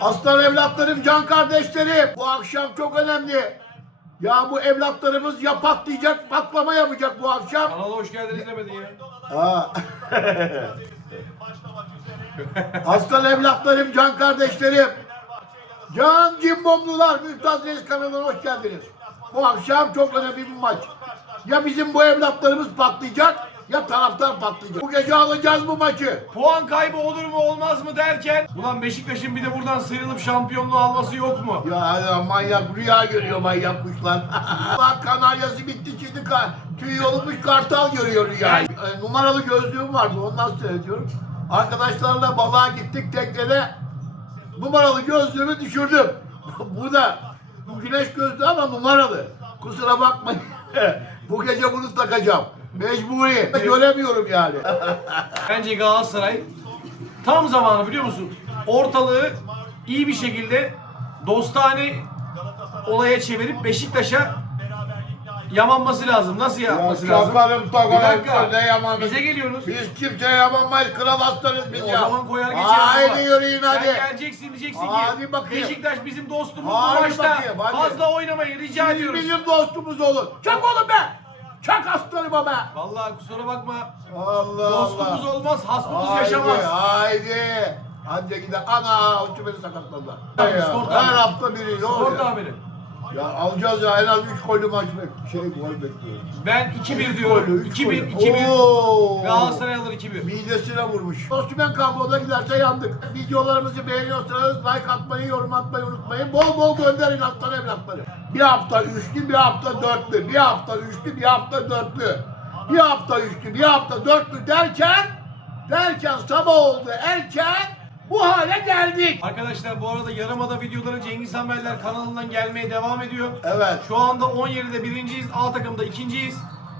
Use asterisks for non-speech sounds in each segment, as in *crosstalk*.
Aslan evlatlarım, can kardeşlerim. Bu akşam çok önemli. Ya bu evlatlarımız ya patlayacak, patlama yapacak bu akşam. Kanala hoş geldiniz demedin ya. Ha. *laughs* Aslan evlatlarım, can kardeşlerim. Can cimbomlular, Mümtaz Reis kanalına hoş geldiniz. Bu akşam çok önemli bir maç. Ya bizim bu evlatlarımız patlayacak ya taraftar patlayacak. Bu gece alacağız bu maçı. Puan kaybı olur mu olmaz mı derken ulan Beşiktaş'ın bir de buradan sıyrılıp şampiyonluğu alması yok mu? Ya, ya manyak rüya görüyor manyak kuşlar. *laughs* Bak kanaryası bitti şimdi ka tüy yolunmuş kartal görüyor rüya. E, numaralı gözlüğüm vardı ondan seyrediyorum. Arkadaşlarla balığa gittik teknede. Numaralı gözlüğümü düşürdüm. *laughs* bu da bu güneş gözlüğü ama numaralı. Kusura bakmayın. *laughs* bu gece bunu takacağım. Mecburi. Göremiyorum yani. *laughs* Bence Galatasaray tam zamanı biliyor musun? Ortalığı iyi bir şekilde dostane olaya çevirip Beşiktaş'a yamanması lazım. Nasıl yapması lazım? Yaparım Bir dakika. Ne yamanız? Bize geliyorsunuz. Biz kimseye yamanmayız. Kral aslanız biz O ya. zaman koyar geçeriz. Haydi yürüyün hadi. Sen geleceksin diyeceksin ki Hadi bakayım. Beşiktaş bizim dostumuz bu Hadi maçta. bakayım, hadi. Fazla oynamayı rica Siz ediyoruz. bizim dostumuz olun. Çak oğlum be. Çak aslanıma be. Vallahi kusura bakma. Allah Dostumuz Allah. olmaz, hasmımız Haydi, yaşamaz. haydi. Hadi gidelim. Ana hoca beni sakatladılar. Tabii, Ya, Her hafta biri. Ne Spor tabiri. Ya alacağız ya en az 3 gollü maç bek. Şey gol bekliyoruz. Ben 2-1 Üç diyorum. gollü, üç 2-1, gollü. 2-1. Oo. Galatasaray alır 2-1. Midesine vurmuş. Dostümen kabloda giderse yandık. Videolarımızı beğeniyorsanız like atmayı, yorum atmayı unutmayın. Bol bol gönderin aslan evlatları. Bir hafta üçlü, bir hafta dörtlü. Bir hafta üçlü, bir hafta dörtlü. Bir hafta üçlü, bir hafta dörtlü derken derken sabah oldu erken bu hale geldik. Arkadaşlar bu arada Yarımada videoları Cengiz Hamerler kanalından gelmeye devam ediyor. Evet. Şu anda 17'de birinciyiz, A takımda ikinciyiz.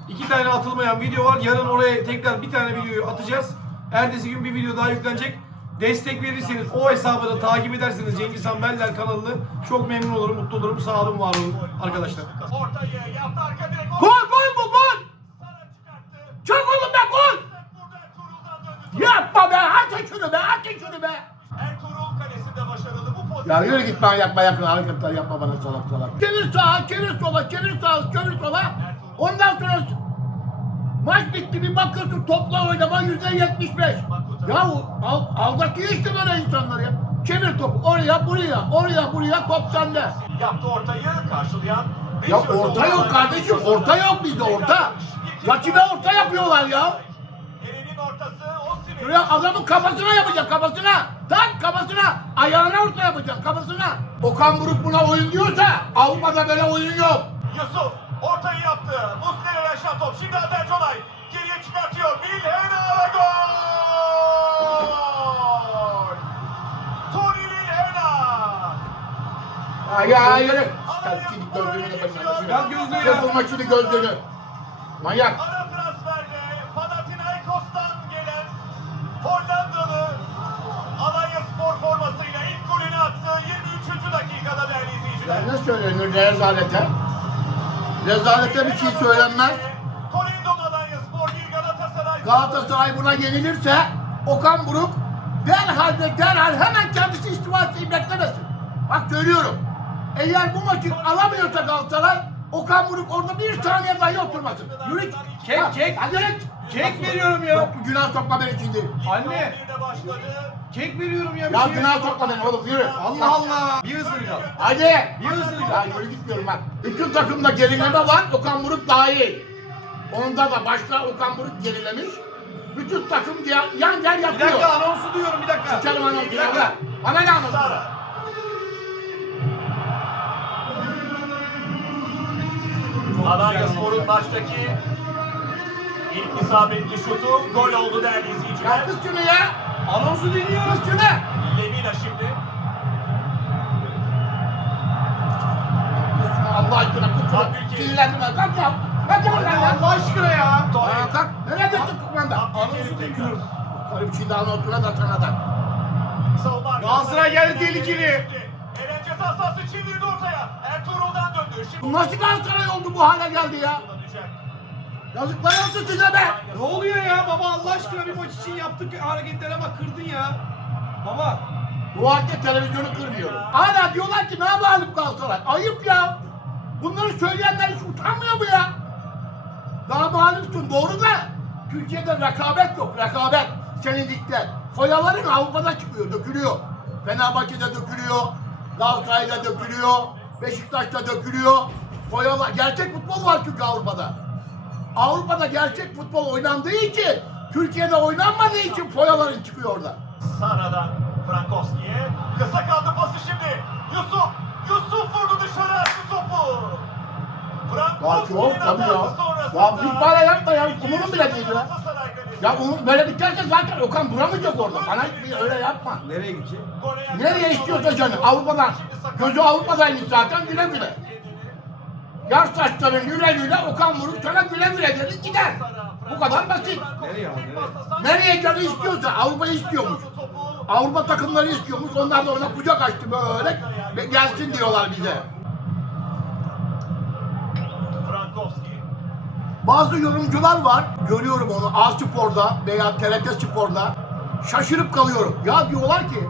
İki tane atılmayan video var. Yarın oraya tekrar bir tane videoyu atacağız. Ertesi gün bir video daha yüklenecek. Destek verirseniz o hesabı da takip ederseniz Cengiz Han Beller kanalını çok memnun olurum, mutlu olurum. Sağ olun, var olun arkadaşlar. Ortaya yaptı arka direk. Gol gol bu gol. Sara çıkarttı. Çak oğlum be gol. Yapma be atın şunu be atın şunu be. Ertuğrul kalesinde başarılı bu pozisyon. Ya yürü git manyak manyak hareketler yapma bana salak salak. Çevir sağa, çevir sola, çevir sağa, çevir sola. Ondan sonra maç bitti bir bakıyorsun topla oynama yüzde yetmiş beş. Ya al, aldatıyor işte böyle insanlar ya. Çevir topu oraya buraya, oraya buraya top sende. Yaptı ortayı karşılayan. Ya orta yok kardeşim, orta yok bizde orta. Rakibe orta yapıyorlar ya. Yerenin ortası Şuraya adamın kafasına yapacak kafasına. Tak kafasına. Ayağına orta yapacak kafasına. Okan Buruk buna oyun diyorsa Avrupa'da böyle oyun yok. Yusuf ortayı yaptı. Muslera aşağı top. Şimdi Ader Colay. Geriye çıkartıyor. Vilhena ve gol. Tony Vilhena. Ya ya yürü. Çıkar şimdi gözlüğünü gözlüğü ya. Yapılma şimdi gözlüğünü. Manyak. Söylenir rezalete? Rezalete bir şey söylenmez. Korendon Alanya Spor 1 Galatasaray buna yenilirse Okan Buruk derhal ve derhal hemen kendisi istifa etmeyi beklemesin. Bak söylüyorum. Eğer bu maçı alamıyorsa Galatasaray Okan Buruk orada bir saniye dahi oturmasın. Yürü. Kek, Ha, kek. Hadi yürü. Kek veriyorum ya. Yok günah sokma beni şimdi. Anne, 11'de başladı. kek veriyorum ya bir Ya şey. günah sokma beni oğlum yürü. Allah Allah. Bir ısırık al. Hadi. Bir ısırık Ya al. yürü gitmiyorum bak. Bütün takımda gerileme var. Okan Buruk daha iyi. Onda da başta Okan Buruk gerilemiş. Bütün takım yan yan yer Bir dakika anonsu duyuyorum bir dakika. Sıçarım anonsu Bir ya. dakika. Bana ne anonsu? Sara. Alanya Spor'un maçtaki ilk isabetli şutu gol oldu değerli izleyiciler. kız şunu ya. Anonsu dinliyoruz. Şunu. Lemina şimdi. Allah aşkına. Abdülkerim. Sinirlendim ben. Kalk ya. Kalk ya ya. Allah aşkına ya. Aa, kalk. Nereye döndün kumanda? Anonsu dinliyorum. Karım şimdi anonsuna da sana da. Savunma arkasına- Galatasaray geldi tehlikeli. Eren ceza sahası çevirdi ortaya. Ertuğrul'dan döndü. Nasıl Galatasaray oldu bu hale geldi ya? Yazıklar olsun size be. Ne oluyor ya baba Allah aşkına bir maç için yaptık hareketlere bak kırdın ya. Baba Bu halde televizyonu kırmıyorum. Hala diyorlar ki ne yapalım Galatasaray? Ayıp ya. Bunları söyleyenler hiç utanmıyor mu ya? Daha mağlupsun doğru da Türkiye'de rekabet yok rekabet. Senin ligde. Foyaların Avrupa'da çıkıyor, dökülüyor. Fenerbahçe'de dökülüyor, Galatasaray'da dökülüyor, Beşiktaş'ta dökülüyor. Foyalar, gerçek futbol var çünkü Avrupa'da. Avrupa'da gerçek futbol oynandığı için, Türkiye'de oynanmadığı için foyaların çıkıyor orada. Sara'dan Frankowski'ye. Kısa kaldı pası şimdi. Yusuf. Yusuf vurdu dışarı topu. Frankowski'nin çok tabii ya. hatası sonrasında. Ya bir para yapma ya, umurum bile değil ya. Ya onu böyle biterse zaten Okan duramayacak orada. Bana öyle yapma. Nereye gidecek? Nereye istiyorsa canı Avrupa'dan. Gözü Avrupa'daymış zaten güle güle. Yar saçların güle güle Okan vurur sana güle güle dedi gider. Bu kadar basit. Nereye abi, nereye? Nereye canı istiyorsa Avrupa'yı istiyormuş. Avrupa takımları istiyormuş. Onlar da ona kucak açtı böyle. Ve gelsin diyorlar bize. Bazı yorumcular var. Görüyorum onu A Spor'da veya TRT Spor'da. Şaşırıp kalıyorum. Ya diyorlar ki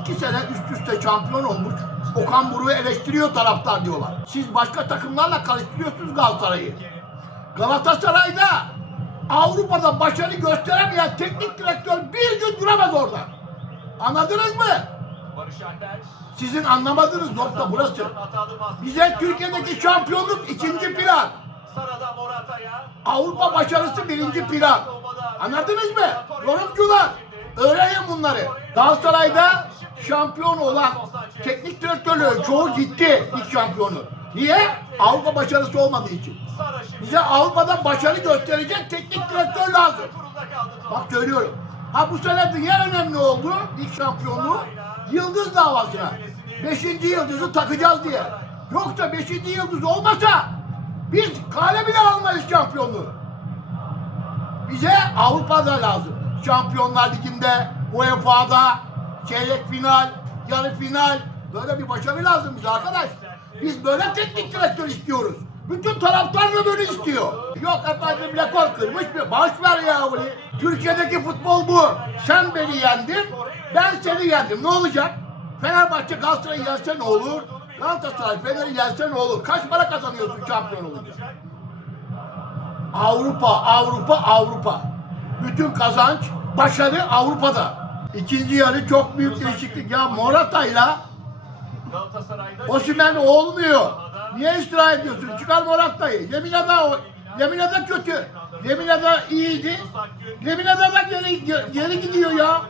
iki sene üst üste şampiyon olmuş. Okan Buruk'u eleştiriyor taraftar diyorlar. Siz başka takımlarla karıştırıyorsunuz Galatasaray'ı. Galatasaray'da Avrupa'da başarı gösteremeyen teknik direktör bir gün duramaz orada. Anladınız mı? Sizin anlamadığınız nokta burası. Bize Türkiye'deki şampiyonluk ikinci plan. Avrupa başarısı birinci plan. Anladınız mı? Yorumcular. Öğrenin bunları. Galatasaray'da şampiyon olan teknik direktörlüğü çoğu gitti ilk şampiyonu. Niye? Avrupa başarısı olmadığı için. Bize Avrupa'da başarı gösterecek teknik direktör lazım. Bak söylüyorum. Ha bu sene dünya önemli oldu ilk şampiyonluğu. Yıldız davasına. Beşinci yıldızı takacağız diye. Yoksa beşinci yıldız olmasa biz kale bile almayız şampiyonluğu. Bize Avrupa'da lazım. Şampiyonlar Ligi'nde, UEFA'da, çeyrek final, yarı final. Böyle bir başarı lazım bize arkadaş. Biz böyle teknik direktör istiyoruz. Bütün taraftar da böyle istiyor. Yok efendim rekor kırmış mı? Baş ver ya bunu. Türkiye'deki futbol bu. Sen beni yendin, ben seni yendim. Ne olacak? Fenerbahçe Galatasaray'ı yense ne olur? Galatasaray Fener'i yense ne olur? Kaç para kazanıyorsun şampiyon olunca? Avrupa, Avrupa, Avrupa. Bütün kazanç, başarı Avrupa'da. İkinci yarı çok büyük değişiklik. Ya Morata'yla. Osimhen olmuyor. Niye istirahat ediyorsun? Çıkar Morata'yı. Lemina'da o. Lemina'da kötü. Lemina'da iyiydi. Lemina'da da geri, geri gidiyor ya.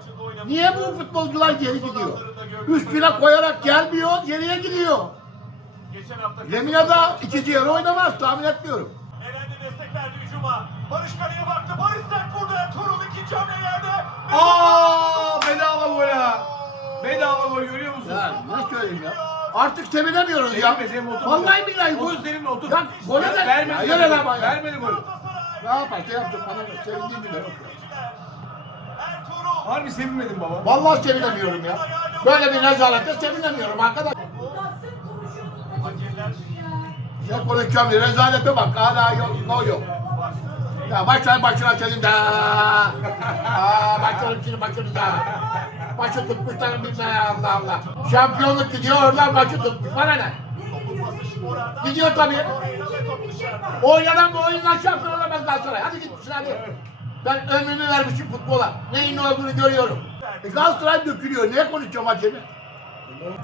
Niye bu futbolcular geri gidiyor? Üstüne koyarak gelmiyor, geriye gidiyor. Geçen hafta. Lemina'da ikinci yarı oynamaz, tahmin etmiyorum. Eren de destek verdi hücuma. Barış kaleye baktı. Barış sert vurdu. Ertuğrul ikinci hamle yerde. Aa bedava gol ha. Bedava gol görüyor musun? Ya ne söyleyeyim ya? Artık sevinemiyoruz ya. Otur. Vallahi billahi Otur bu. seninle otur. Ya gole de. Ya vermedi. Ya, lan ya. Vermedi golü. Ne yapar? Şey yapacak bana? Sevindiğim bile yok. ya. Ertuğrul. Harbi sevinmedin baba. Vallahi sevinemiyorum ya. Böyle bir rezalete sevinemiyorum arkadaş. Ne konuşacağım ya? Rezalete bak. Hala yok. No yok. Ya başlar başına senin de. Aa, başlarım senin başınıza. Başı tutmuşlar bilmem Allah Allah. Şampiyonluk gidiyor oradan başı tutmuş. Bana ne? Gidiyor tabii. Oynanan bu oyundan şampiyon olamaz Galatasaray. Hadi git dışarı hadi. Ben ömrümü vermişim futbola. Neyin ne olduğunu görüyorum. E Galatasaray dökülüyor. Niye konuşacağım hakemi?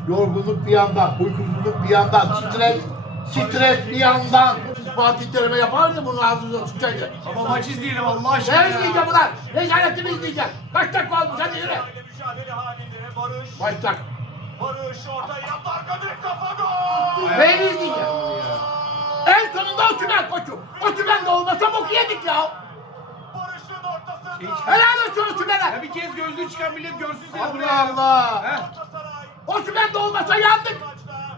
Yorgunluk bir yandan, uykusuzluk bir yandan, stres, stres bir yandan. Siz Fatih Terim'e yapardı bunu ağzınıza sıçaydı. Baba maç izleyelim Allah aşkına Ne izleyeceğim ulan? Rezaletimi izleyeceğim. Kaç dakika olmuş hadi yürü. Mücadele halinde. Barış. Orta yaptı. Arka direkt kafa gol. Neyini izleyeceğim? En sonunda Osimhen koçum. Osimhen de olmasa boku yedik ya. Helal olsun Osimhen'e. Ya bir kez gözlüğü çıkan millet görsün seni Allah buraya. Allah. He? Galatasaray. Osimhen de olmasa yandık.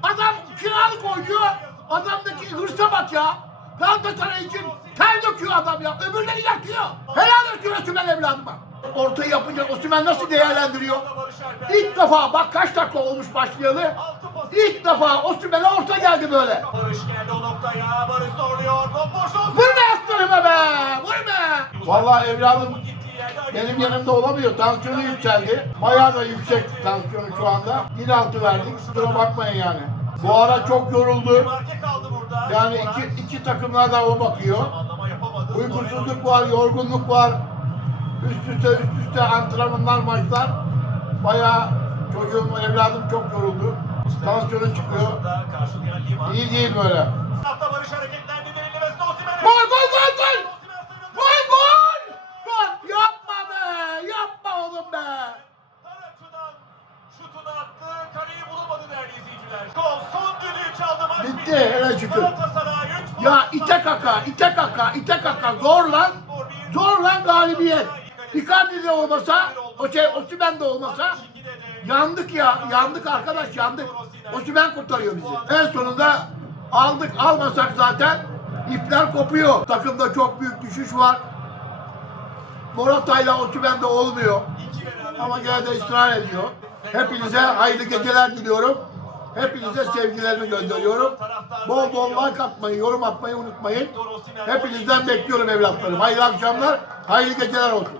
Adam kiralık oynuyor. Adamdaki hırsa bak ya. Galatasaray için ter döküyor adam ya. Öbürleri yakıyor. Helal olsun Osimhen evladıma. Ortayı yapınca Osimhen nasıl değerlendiriyor? İlk defa bak kaç dakika olmuş başlayalı. İlk defa Osimhen'e orta geldi böyle. Barış geldi o noktaya. Barış zorluyor. Bomboş olsun. Vurma aslanıma be! Vurma! Vallahi evladım Benim yanımda olamıyor. Tansiyonu yükseldi. Bayağı da yüksek tansiyonu şu anda. Yine altı verdik. Kusura bakmayın yani. Bu ara çok yoruldu. Yani iki, iki takımlar da o bakıyor. Uykusuzluk var, yorgunluk var. Üst üste üst üste antrenmanlar, maçlar. Bayağı çocuğum, evladım çok yoruldu. Tansiyonu çıkıyor. İyi değil böyle. Barış hareketlendi. Derinlemesine Osimhen'e. Gol gol gol gol! Bitti, hele şükür. Galatasaray 3 puan. Ya ite kaka, ite kaka, ite kaka. Zor lan. Zor lan galibiyet. Icardi de olmasa, o şey Osimhen de olmasa yandık ya. Yandık arkadaş yandık. Osimhen kurtarıyor bizi. En sonunda aldık. Almasak zaten ipler kopuyor. Takımda çok büyük düşüş var. Morata'yla Osimhen de olmuyor. Ama gene de ısrar ediyor. Hepinize hayırlı geceler diliyorum. Hepinize sevgilerimi gönderiyorum. Bol bol like atmayı, yorum atmayı unutmayın. Hepinizden bekliyorum evlatlarım. Hayırlı akşamlar, hayırlı geceler olsun.